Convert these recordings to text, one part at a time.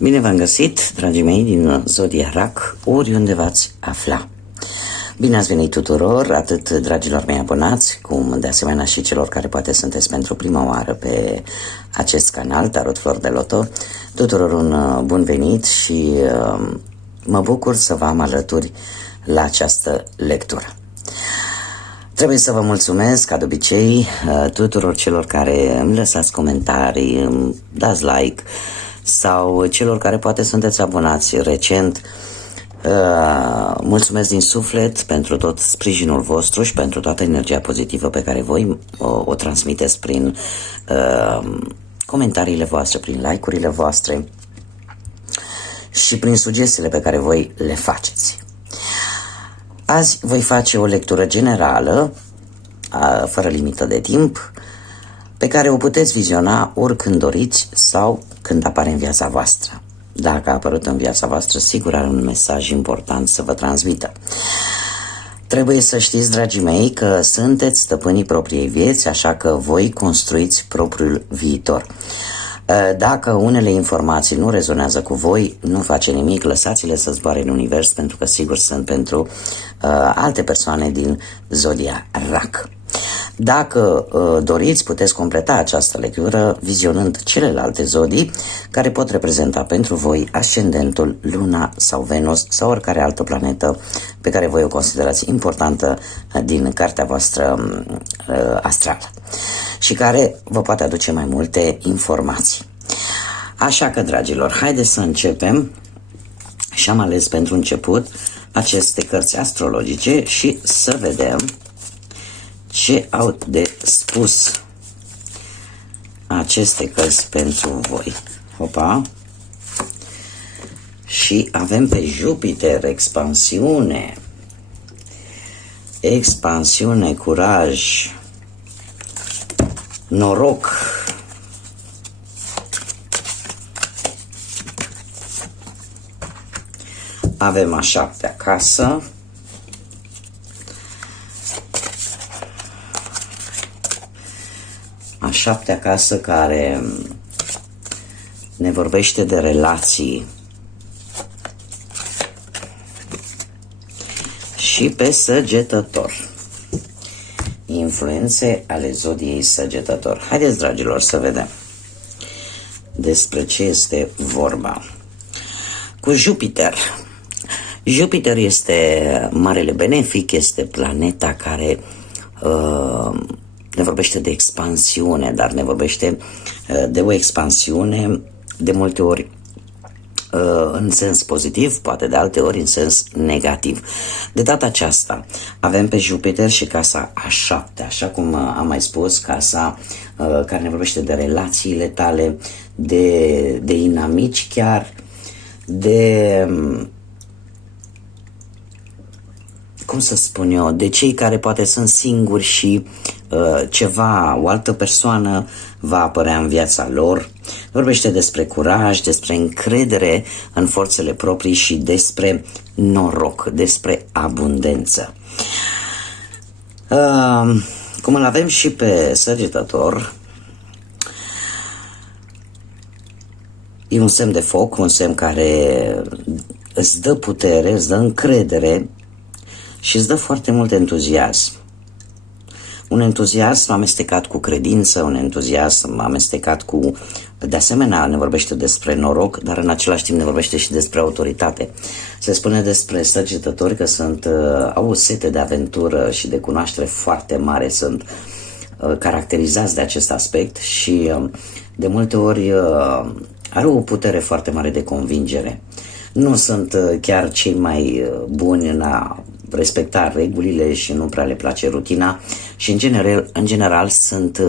Bine v-am găsit, dragii mei din Zodia RAC, oriunde v-ați afla. Bine ați venit tuturor, atât dragilor mei abonați, cum de asemenea și celor care poate sunteți pentru prima oară pe acest canal, Tarot Flor de Loto. Tuturor un bun venit și mă bucur să vă am alături la această lectură. Trebuie să vă mulțumesc, ca de obicei, tuturor celor care îmi lăsați comentarii, îmi dați like, sau celor care poate sunteți abonați recent. Mulțumesc din suflet pentru tot sprijinul vostru și pentru toată energia pozitivă pe care voi o transmiteți prin comentariile voastre, prin like-urile voastre și prin sugestiile pe care voi le faceți. Azi voi face o lectură generală, fără limită de timp, pe care o puteți viziona oricând doriți sau când apare în viața voastră. Dacă a apărut în viața voastră, sigur are un mesaj important să vă transmită. Trebuie să știți, dragii mei, că sunteți stăpânii propriei vieți, așa că voi construiți propriul viitor. Dacă unele informații nu rezonează cu voi, nu face nimic, lăsați-le să zboare în univers, pentru că sigur sunt pentru alte persoane din Zodia RAC. Dacă doriți, puteți completa această lectură vizionând celelalte zodii care pot reprezenta pentru voi ascendentul, luna sau Venus sau oricare altă planetă pe care voi o considerați importantă din cartea voastră astrală și care vă poate aduce mai multe informații. Așa că, dragilor, haideți să începem și am ales pentru început aceste cărți astrologice și să vedem ce au de spus aceste cărți pentru voi. Hopa! Și avem pe Jupiter, expansiune, curaj, noroc, avem a 7-a casă, a 7-a casă care ne vorbește de relații, și pe Săgetător, influențe ale zodiei Săgetător. Haideți, dragilor, să vedem despre ce este vorba. Cu Jupiter. Jupiter este marele benefic, este planeta care ne vorbește de expansiune, dar ne vorbește de o expansiune de multe ori în sens pozitiv, poate de alte ori în sens negativ. De data aceasta avem pe Jupiter și casa a 7, așa cum am mai spus, casa care ne vorbește de relațiile tale, de inamici chiar, cum să spun eu, de cei care poate sunt singuri și o altă persoană va apărea în viața lor. Vorbește despre curaj, despre încredere în forțele proprii și despre noroc, despre abundență. Cum îl avem și pe Săgetător, e un semn de foc, un semn care îți dă putere, îți dă încredere și îți dă foarte mult entuziasm. Un entuziasm amestecat cu credință, un entuziasm amestecat cu... De asemenea, ne vorbește despre noroc, dar în același timp ne vorbește și despre autoritate. Se spune despre Săgetători că au o sete de aventură și de cunoaștere foarte mare, sunt caracterizați de acest aspect și de multe ori are o putere foarte mare de convingere. Nu sunt chiar cei mai buni în a respecta regulile și nu prea le place rutina și în general sunt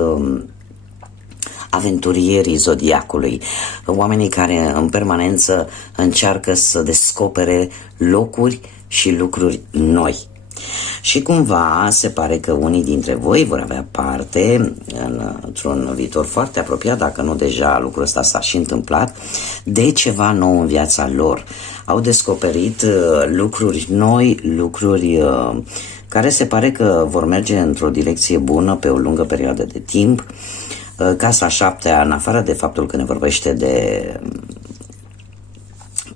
aventurierii zodiacului, oamenii care în permanență încearcă să descopere locuri și lucruri noi. Și cumva se pare că unii dintre voi vor avea parte într-un viitor foarte apropiat, dacă nu deja lucrul ăsta s-a și întâmplat, de ceva nou în viața lor. Au descoperit lucruri noi, lucruri care se pare că vor merge într-o direcție bună pe o lungă perioadă de timp. Casa a 7-a, în afară de faptul că ne vorbește de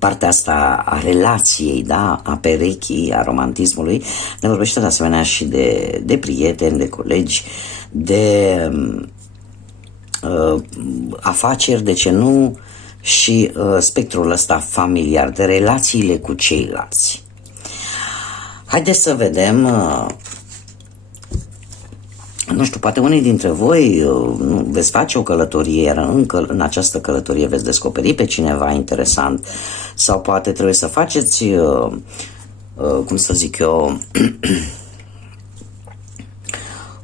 partea asta a relației, da, a perechii, a romantismului, ne vorbește de asemenea și de prieteni, de colegi, de afaceri, de ce nu, și spectrul ăsta familiar, de relațiile cu ceilalți. Haideți să vedem, nu știu, poate unii dintre voi veți face o călătorie, iar în această călătorie veți descoperi pe cineva interesant, sau poate trebuie să faceți, cum să zic eu,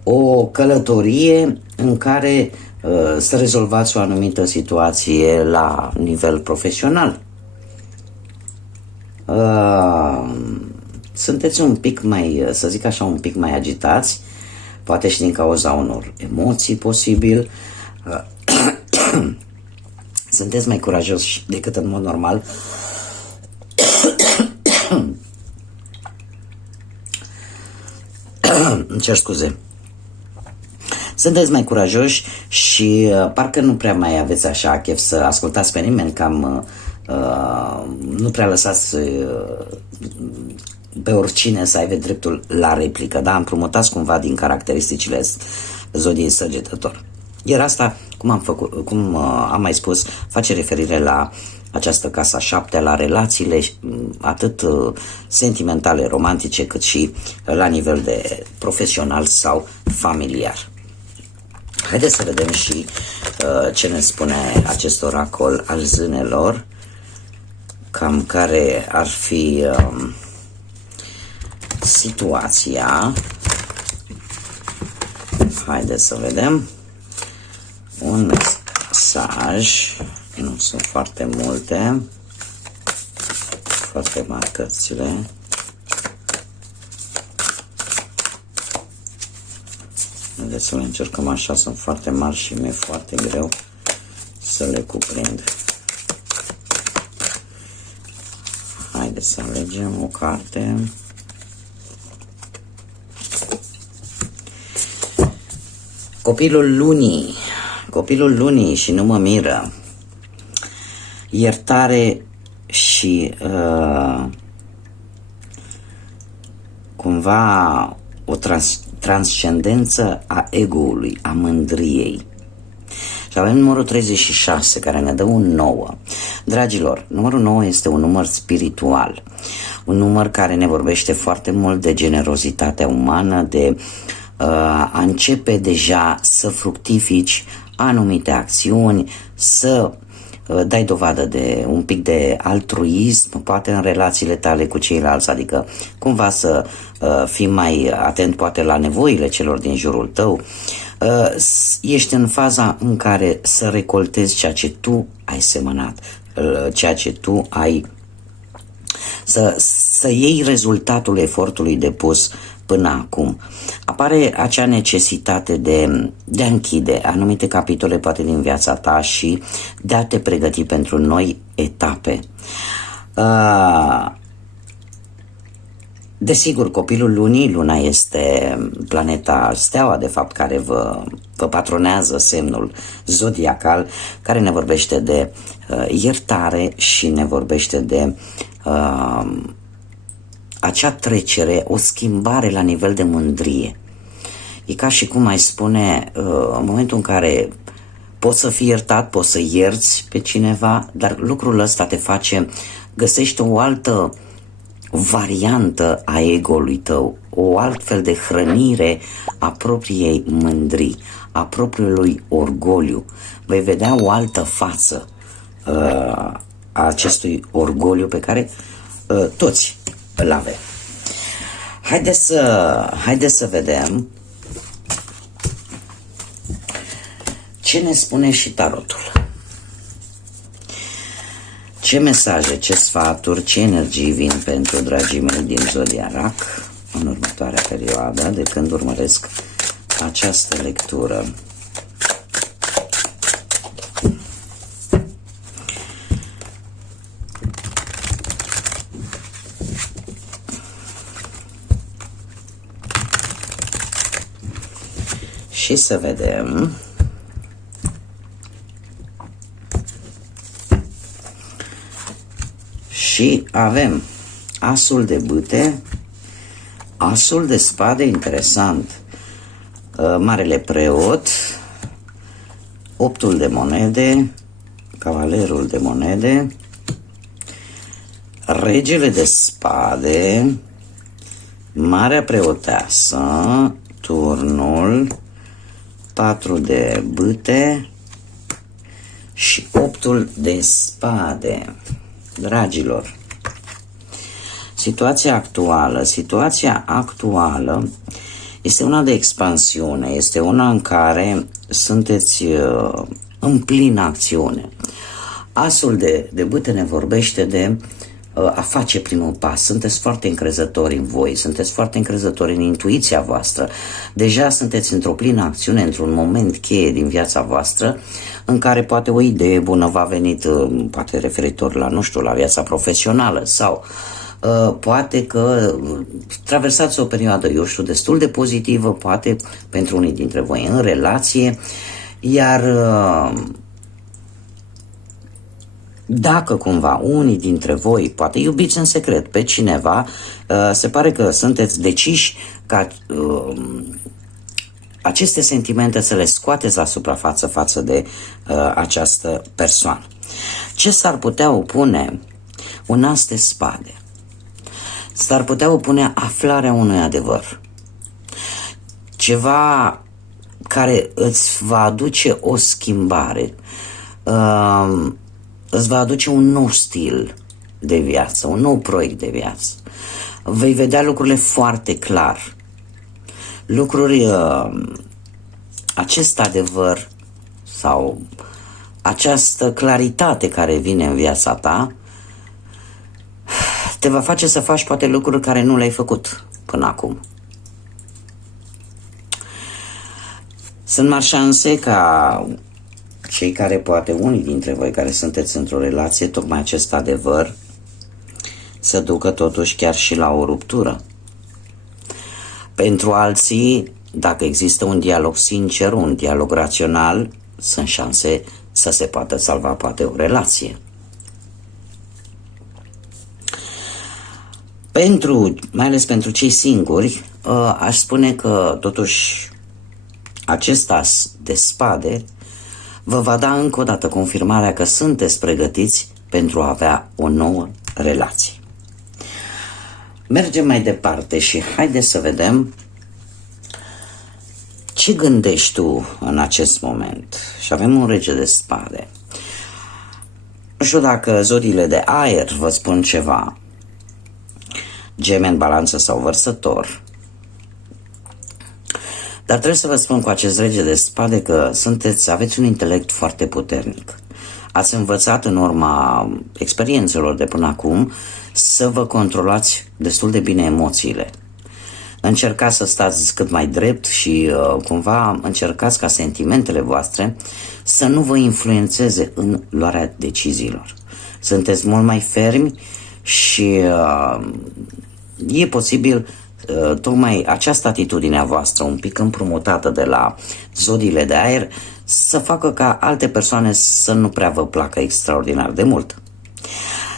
o călătorie în care să rezolvați o anumită situație la nivel profesional. Sunteți un pic mai, să zic așa, un pic mai agitați, poate și din cauza unor emoții posibil. Sunteți mai curajoși decât în mod normal. Îmi cer scuze. Sunteți mai curajoși și parcă nu prea mai aveți așa chef să ascultați pe nimeni, cam nu prea lăsați pe oricine să aibă dreptul la replică, da? Împrumutați cumva din caracteristicile zodiei Săgetător. Iar asta, cum am mai spus, face referire la această casa 7, la relațiile atât sentimentale, romantice, cât și la nivel de profesional sau familiar. Haideți să vedem și ce ne spune acest oracol al zânelor, cam care ar fi situația. Haideți să vedem un mesaj. Nu sunt foarte multe, foarte mari cărțile. Haideți să le încercăm așa, sunt foarte mari și mi-e foarte greu să le cuprind. Haideți să alegem o carte. Copilul lunii și nu mă miră. Iertare și cumva o transcendență a ego-ului, a mândriei. Și avem numărul 36, care ne dă un 9. Dragilor, numărul 9 este un număr spiritual, un număr care ne vorbește foarte mult de generozitatea umană, de a începe deja să fructifici anumite acțiuni, să dai dovadă de un pic de altruism, poate în relațiile tale cu ceilalți, adică cumva să fii mai atent poate la nevoile celor din jurul tău. Ești în faza în care să recoltezi ceea ce tu ai semănat, ceea ce tu ai, să iei rezultatul efortului depus până acum. Apare acea necesitate de a închide anumite capitole poate din viața ta și de a te pregăti pentru noi etape. Desigur, copilul lunii, luna este planeta, steaua de fapt, care vă patronează semnul zodiacal, care ne vorbește de iertare și ne vorbește de acea trecere, o schimbare la nivel de mândrie. E ca și cum ai spune, în momentul în care poți să fii iertat, poți să ierți pe cineva, dar lucrul ăsta te face, găsești o altă variantă a ego-ului tău, o altfel de hrănire a propriei mândrii, a propriului orgoliu. Vei vedea o altă față a acestui orgoliu pe care toți îl avem. Haideți să vedem ce ne spune și tarotul. Ce mesaje, ce sfaturi, ce energii vin pentru dragii mei din Zodia Rac în următoarea perioadă de când urmăresc această lectură. Și să vedem Și avem asul de bâte, asul de spade, interesant, marele preot, optul de monede, cavalerul de monede, regele de spade, marea preoteasă, turnul, 4 de bâte și optul de spade. Dragilor, situația actuală este una de expansiune, este una în care sunteți în plină acțiune. Asul de bâte ne vorbește de a face primul pas. Sunteți foarte încrezători în voi, sunteți foarte încrezători în intuiția voastră. Deja sunteți într-o plină acțiune, într-un moment cheie din viața voastră, în care poate o idee bună v-a venit, poate referitor la, nu știu, la viața profesională sau poate că traversați o perioadă, eu știu, destul de pozitivă, poate pentru unii dintre voi în relație, iar dacă cumva unii dintre voi poate iubiți în secret pe cineva, se pare că sunteți deciși ca aceste sentimente să le scoateți la suprafață față de această persoană. Ce s-ar putea opune? Un as de spade. S-ar putea opune aflarea unui adevăr. Ceva care îți va aduce o schimbare, îți va aduce un nou stil de viață, un nou proiect de viață. Vei vedea lucrurile foarte clar. Acest adevăr sau această claritate care vine în viața ta te va face să faci poate lucruri care nu le-ai făcut până acum. Sunt mari șanse ca cei care, poate unii dintre voi care sunteți într-o relație, tocmai acest adevăr să ducă totuși chiar și la o ruptură. Pentru alții, dacă există un dialog sincer, un dialog rațional, sunt șanse să se poată salva poate o relație. Mai ales pentru cei singuri, aș spune că totuși acest as de spade vă va da încă o dată confirmarea că sunteți pregătiți pentru a avea o nouă relație. Mergem mai departe și haideți să vedem ce gândești tu în acest moment. Și avem un rege de spade. Nu știu dacă zodiile de aer vă spun ceva. Gemeni, Balanță sau Vărsător. Dar trebuie să vă spun cu acest rege de spade că aveți un intelect foarte puternic. Ați învățat în urma experiențelor de până acum să vă controlați destul de bine emoțiile. Încercați să stați cât mai drept și cumva încercați ca sentimentele voastre să nu vă influențeze în luarea deciziilor. Sunteți mult mai fermi și e posibil tocmai această atitudine a voastră, un pic împrumutată de la zodiile de aer, să facă ca alte persoane să nu prea vă placă extraordinar de mult.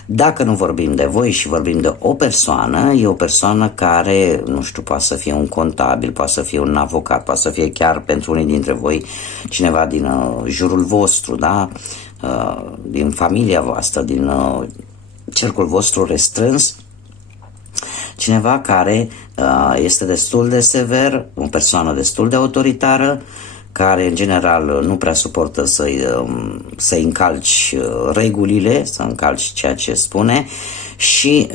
Dacă nu vorbim de voi și vorbim de o persoană, e o persoană care, nu știu, poate să fie un contabil, poate să fie un avocat, poate să fie chiar pentru unii dintre voi cineva din jurul vostru, da? Din familia voastră, din cercul vostru restrâns, cineva care este destul de sever, o persoană destul de autoritară, care în general nu prea suportă să încalci regulile, să încalci ceea ce spune și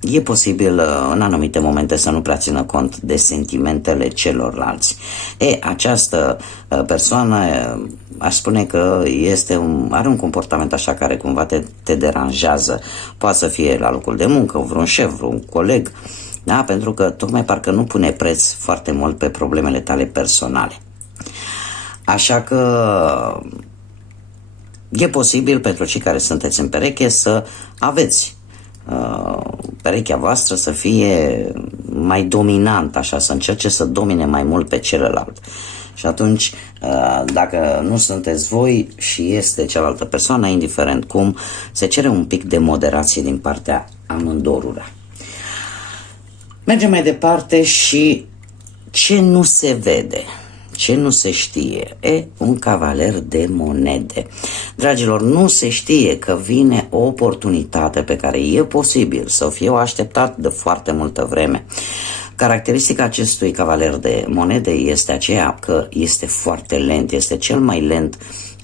e posibil în anumite momente să nu prea țină cont de sentimentele celorlalți. Această persoană aș spune că are un comportament așa care cumva te deranjează. Poate să fie la locul de muncă, vreun șef, vreun coleg, da? Pentru că tocmai parcă nu pune preț foarte mult pe problemele tale personale. Așa că e posibil pentru cei care sunteți în pereche să aveți perechea voastră să fie mai dominantă, așa, să încerce să domine mai mult pe celălalt. Și atunci, dacă nu sunteți voi și este cealaltă persoană, indiferent cum, se cere un pic de moderație din partea amândorura. Mergem mai departe și ce nu se vede, ce nu se știe, un cavaler de monede. Dragilor, nu se știe că vine o oportunitate pe care e posibil să fie o așteptat de foarte multă vreme. Caracteristica acestui cavaler de monede este aceea că este foarte lent, este cel mai lent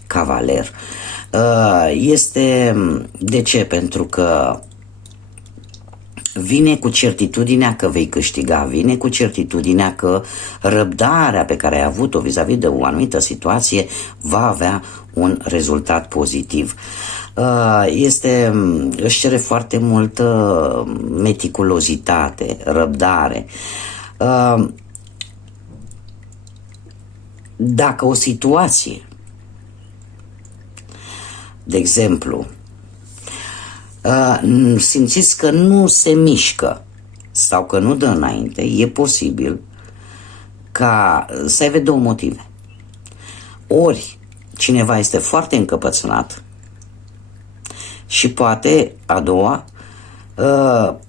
cavaler. De ce? Pentru că vine cu certitudinea că vei câștiga, vine cu certitudinea că răbdarea pe care ai avut-o vis-a-vis de o anumită situație va avea un rezultat pozitiv. Își cere foarte multă meticulozitate, răbdare. Dacă o situație, de exemplu, simțiți că nu se mișcă sau că nu dă înainte, e posibil ca să aibă două motive. Ori cineva este foarte încăpățânat și poate, a doua,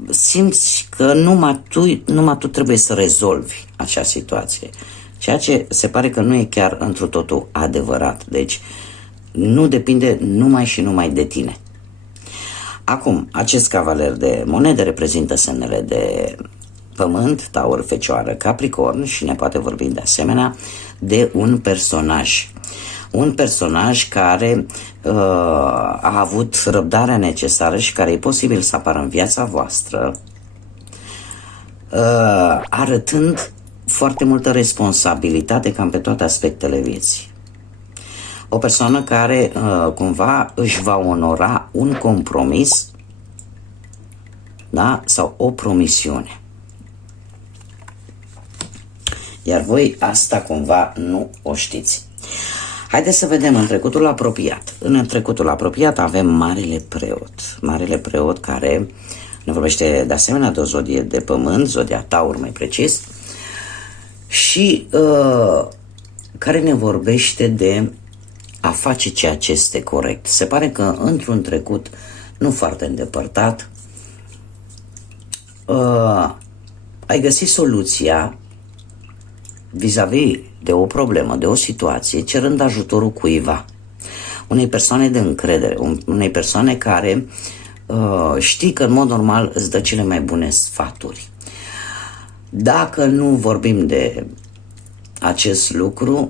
simți că numai tu trebuie să rezolvi acea situație, ceea ce se pare că nu e chiar întru totul adevărat. Deci nu depinde numai și numai de tine. Acum, acest cavaler de monede reprezintă semnele de Pământ, Taur, Fecioară, Capricorn și ne poate vorbi de asemenea de un personaj. Un personaj care a avut răbdarea necesară și care e posibil să apară în viața voastră, arătând foarte multă responsabilitate cam pe toate aspectele vieții. O persoană care cumva își va onora un compromis, da? Sau o promisiune. Iar voi asta cumva nu o știți. Haideți să vedem în trecutul apropiat. În trecutul apropiat avem Marele Preot. Marele Preot care ne vorbește de asemenea de o zodie de pământ, zodia Taur mai precis, și care ne vorbește de a face ceea ce este corect. Se pare că într-un trecut nu foarte îndepărtat ai găsit soluția vis-a-vis de o problemă, de o situație, cerând ajutorul cuiva, unei persoane de încredere, unei persoane care știi că în mod normal îți dă cele mai bune sfaturi. Dacă nu vorbim de acest lucru,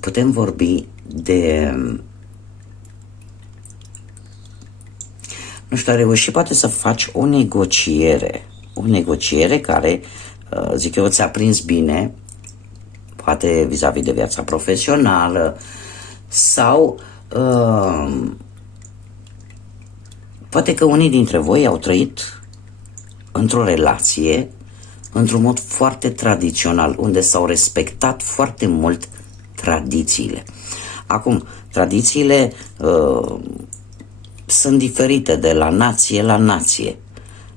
putem vorbi de, nu știu, a reușit poate să faci o negociere care, zic eu, ți-a prins bine, poate vis-a-vis de viața profesională sau poate că unii dintre voi au trăit într-o relație într-un mod foarte tradițional, unde s-au respectat foarte mult tradițiile. Acum, tradițiile sunt diferite de la nație la nație.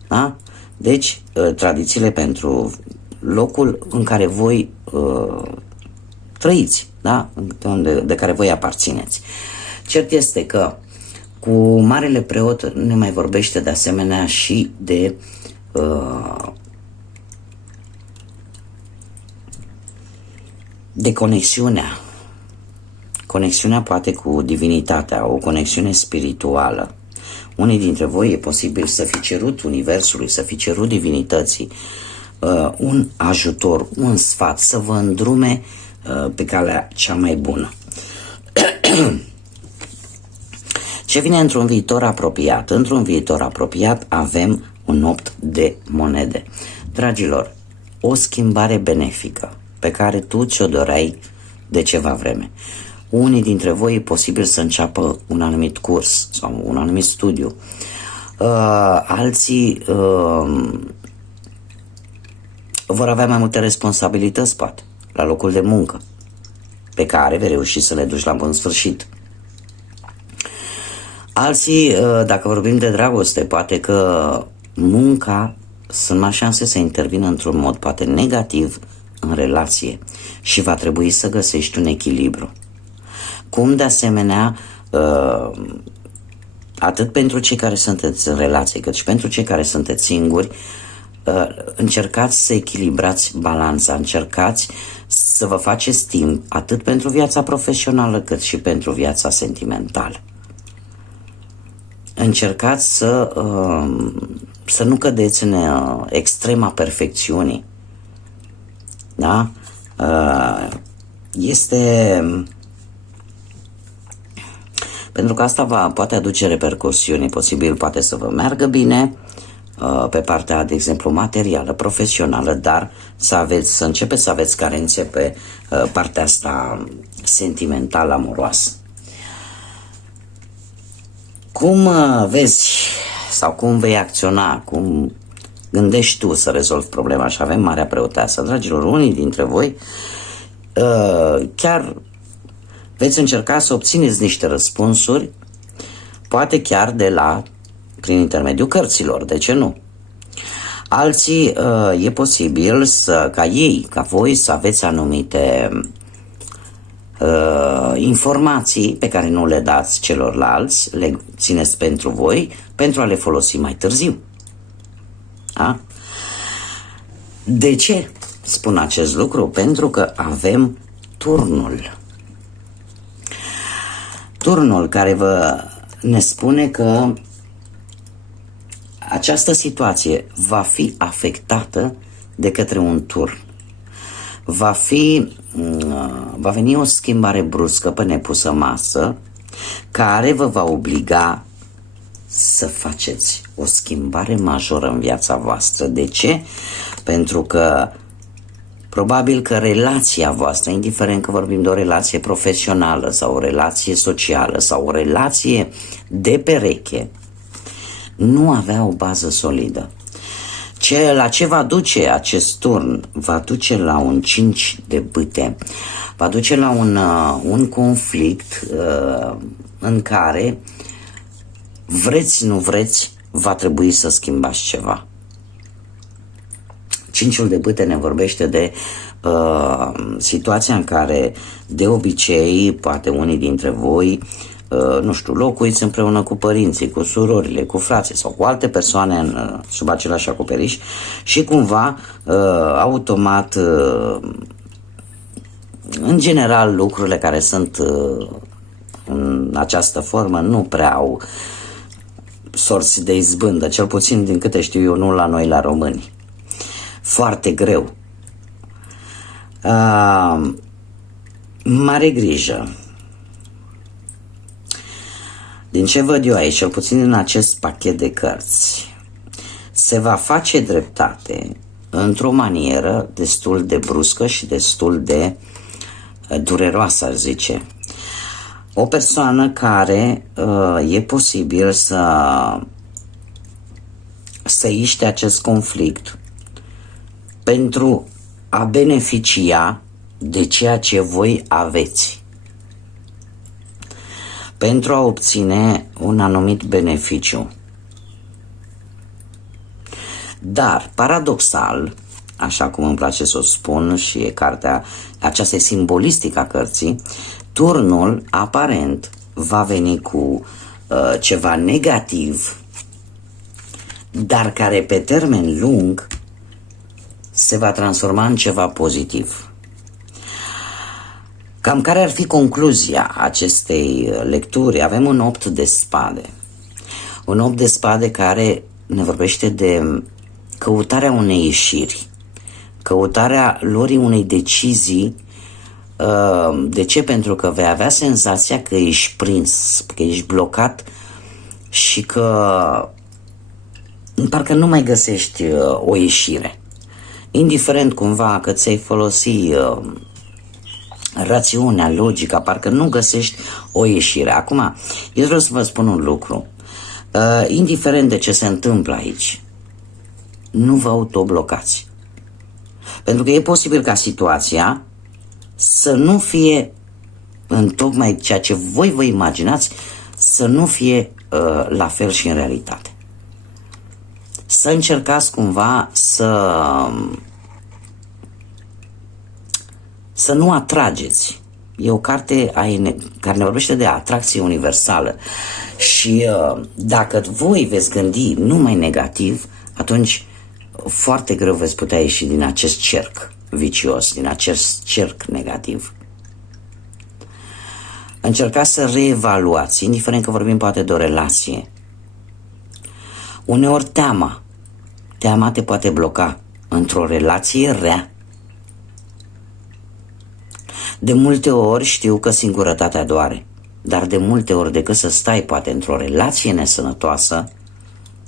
Da? Deci, tradițiile pentru locul în care voi trăiți, da? De care voi aparțineți. Cert este că cu Marele Preot ne mai vorbește de asemenea și de conexiunea poate cu divinitatea, o conexiune spirituală. Unii dintre voi e posibil să fi cerut universului, să fi cerut divinității un ajutor, un sfat, să vă îndrume pe calea cea mai bună. Ce vine într-un viitor apropiat? Într-un viitor apropiat avem un 8 de monede. Dragilor, o schimbare benefică pe care tu ți-o doreai de ceva vreme. Unii dintre voi e posibil să înceapă un anumit curs sau un anumit studiu. Alții vor avea mai multe responsabilități, poate, la locul de muncă, pe care vei reuși să le duci la bun sfârșit. Alții, dacă vorbim de dragoste, poate că munca sunt mai șanse să intervină într-un mod poate negativ în relație și va trebui să găsești un echilibru. Cum de asemenea, atât pentru cei care sunteți în relație, cât și pentru cei care sunteți singuri, încercați să echilibrați balanța, încercați să vă faceți timp atât pentru viața profesională cât și pentru viața sentimentală. Încercați să nu cădeți în extrema perfecțiunii. Da? Pentru că asta poate aduce repercusiuni, posibil poate să vă meargă bine pe partea, de exemplu, materială, profesională, dar să începeți să aveți carențe pe partea asta sentimentală, amoroasă. Cum vezi sau cum vei acționa, cum gândești tu să rezolvi problema? Și avem Marea Preoteasă. Dragilor, unii dintre voi chiar veți încerca să obțineți niște răspunsuri, poate chiar prin intermediul cărților, de ce nu? Alții e posibil ca voi să aveți anumite informații pe care nu le dați celorlalți, le țineți pentru voi, pentru a le folosi mai târziu. Da? De ce spun acest lucru? Pentru că avem turnul. Turnul care ne spune că această situație va fi afectată de către un turn. Va veni o schimbare bruscă pe nepusă masă care vă va obliga să faceți o schimbare majoră în viața voastră. De ce? Pentru că probabil că relația voastră, indiferent că vorbim de o relație profesională sau o relație socială sau o relație de pereche, nu avea o bază solidă. La ce va duce acest turn? Va duce la un 5 de bâte. Va duce la un conflict în care, vreți, nu vreți, va trebui să schimbați ceva. 5-ul de bâte ne vorbește de situația în care, de obicei, poate unii dintre voi, locuiți împreună cu părinții, cu surorile, cu frații sau cu alte persoane sub același acoperiș și cumva, automat, în general, lucrurile care sunt în această formă nu prea au sorți de izbândă, cel puțin din câte știu eu, nu la noi, la români. Foarte greu. Mare grijă. Din ce văd eu aici, cel puțin în acest pachet de cărți, se va face dreptate într-o manieră destul de bruscă și destul de dureroasă, aș zice. O persoană care e posibil să iște acest conflict pentru a beneficia de ceea ce voi aveți, pentru a obține un anumit beneficiu. Dar, paradoxal, așa cum îmi place să o spun și e cartea, aceasta e simbolistica cărții, turnul aparent va veni cu ceva negativ, dar care pe termen lung se va transforma în ceva pozitiv. Cam care ar fi concluzia acestei lecturi? Avem un 8 de spade. Un 8 de spade care ne vorbește de căutarea unei ieșiri, căutarea luării unei decizii. De ce? Pentru că vei avea senzația că ești prins, că ești blocat și că parcă nu mai găsești o ieșire. Indiferent cumva că ți-ai folosi rațiunea, logica, parcă nu găsești o ieșire. Acum, eu vreau să vă spun un lucru. Indiferent de ce se întâmplă aici, nu vă autoblocați. Pentru că e posibil ca situația să nu fie în tocmai ceea ce voi vă imaginați, să nu fie la fel și în realitate. Să încercați cumva să nu atrageți. E o carte care ne vorbește de atracție universală și dacă voi veți gândi numai negativ, atunci foarte greu veți putea ieși din acest cerc vicios, din acest cerc negativ. Încercați să reevaluați, indiferent că vorbim poate de o relație. Uneori teama te poate bloca într-o relație rea. De multe ori știu că singurătatea doare, dar de multe ori decât să stai poate într-o relație nesănătoasă,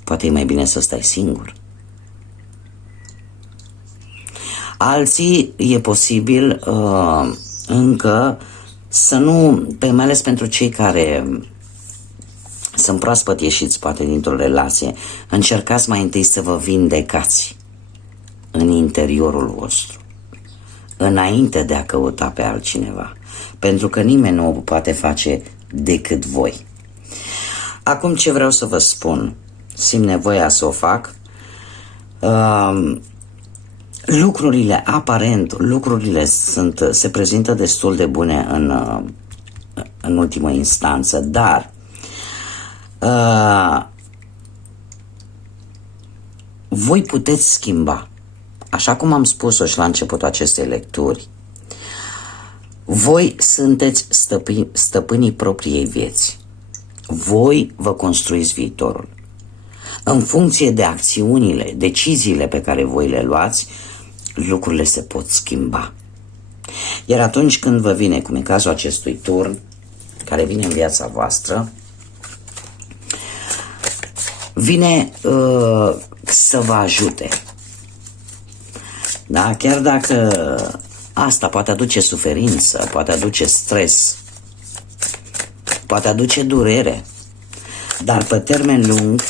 poate e mai bine să stai singur. Alții e posibil încă să nu, mai ales pentru cei care sunt proaspăt ieșiți poate dintr-o relație, încercați mai întâi să vă vindecați în interiorul vostru, înainte de a căuta pe altcineva, pentru că nimeni nu o poate face decât voi. Acum ce vreau să vă spun, simt nevoia să o fac, lucrurile se prezintă destul de bune în ultimă instanță, dar voi puteți schimba. Așa cum am spus-o și la începutul acestei lecturi, voi sunteți stăpânii propriei vieți. Voi vă construiți viitorul. În funcție de acțiunile, deciziile pe care voi le luați, lucrurile se pot schimba. Iar atunci când vă vine, cum e cazul acestui turn, care vine în viața voastră, vine să vă ajute. Da? Chiar dacă asta poate aduce suferință, poate aduce stres, poate aduce durere, dar pe termen lung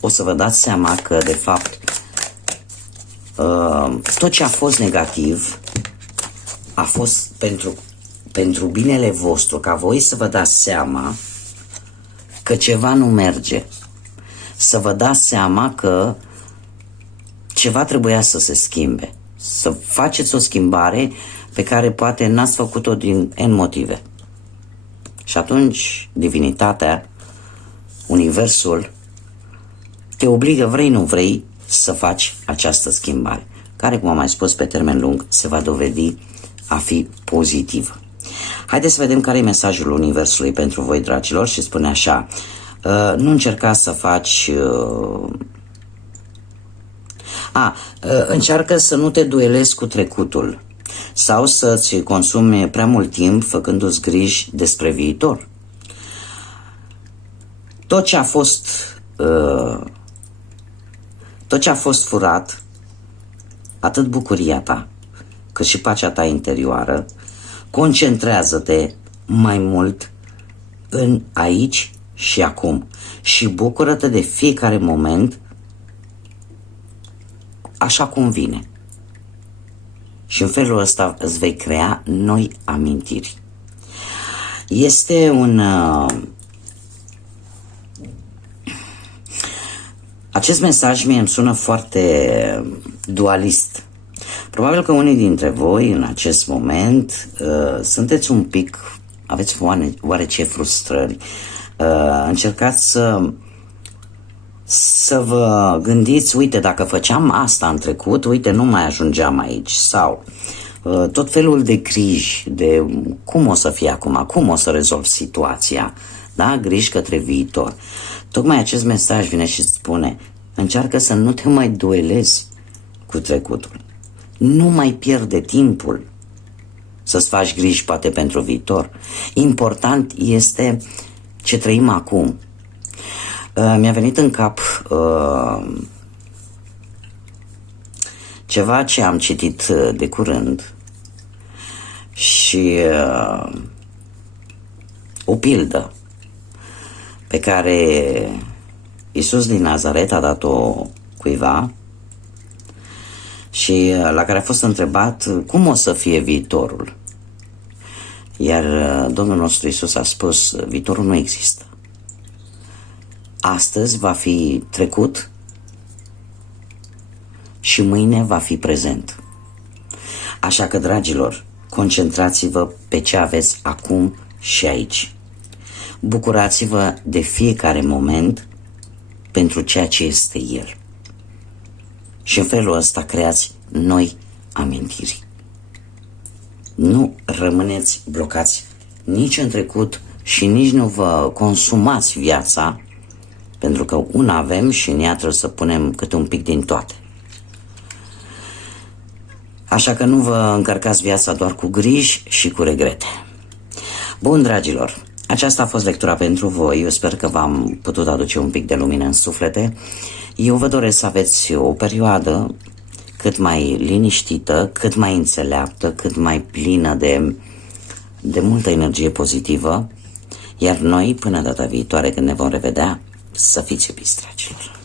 o să vă dați seama că, de fapt, tot ce a fost negativ a fost pentru binele vostru, ca voi să vă dați seama că ceva nu merge, să vă dați seama că ceva trebuia să se schimbe, să faceți o schimbare pe care poate n-ați făcut-o din N motive. Și atunci divinitatea, universul, te obligă, vrei nu vrei, să faci această schimbare, care, cum am mai spus, pe termen lung se va dovedi a fi pozitivă. Haideți să vedem care e mesajul universului pentru voi, dragilor, și spune așa: nu încerca să faci încearcă să nu te duelezi cu trecutul sau să-ți consumi prea mult timp făcându-ți griji despre viitor. Tot ce a fost furat, atât bucuria ta cât și pacea ta interioară, concentrează-te mai mult în aici și acum și bucură-te de fiecare moment așa cum vine. Și în felul ăsta îți vei crea noi amintiri. Este acest mesaj mie îmi sună foarte dualist. Probabil că unii dintre voi în acest moment sunteți un pic, aveți oarece frustrări. Încercați să vă gândiți, uite, dacă făceam asta în trecut, uite, nu mai ajungeam aici. Sau tot felul de griji, de cum o să fie acum, cum o să rezolv situația, da? Griji către viitor. Tocmai acest mesaj vine și spune: încearcă să nu te mai duelezi cu trecutul. Nu mai pierde timpul să-ți faci griji poate pentru viitor. Important este ce trăim acum. Mi-a venit în cap ceva ce am citit de curând și o pildă pe care Iisus din Nazaret a dat-o cuiva și la care a fost întrebat cum o să fie viitorul. Iar Domnul nostru Iisus a spus: viitorul nu există. Astăzi va fi trecut și mâine va fi prezent. Așa că, dragilor, concentrați-vă pe ce aveți acum și aici. Bucurați-vă de fiecare moment pentru ceea ce este el. Și în felul ăsta creați noi amintiri. Nu rămâneți blocați nici în trecut și nici nu vă consumați viața, pentru că una avem și în ea trebuie să punem câte un pic din toate. Așa că nu vă încărcați viața doar cu griji și cu regrete. Bun, dragilor, aceasta a fost lectura pentru voi. Eu sper că v-am putut aduce un pic de lumină în suflete. Eu vă doresc să aveți o perioadă cât mai liniștită, cât mai înțeleaptă, cât mai plină de multă energie pozitivă. Iar noi, până data viitoare când ne vom revedea, să fiți iubiți, dragilor.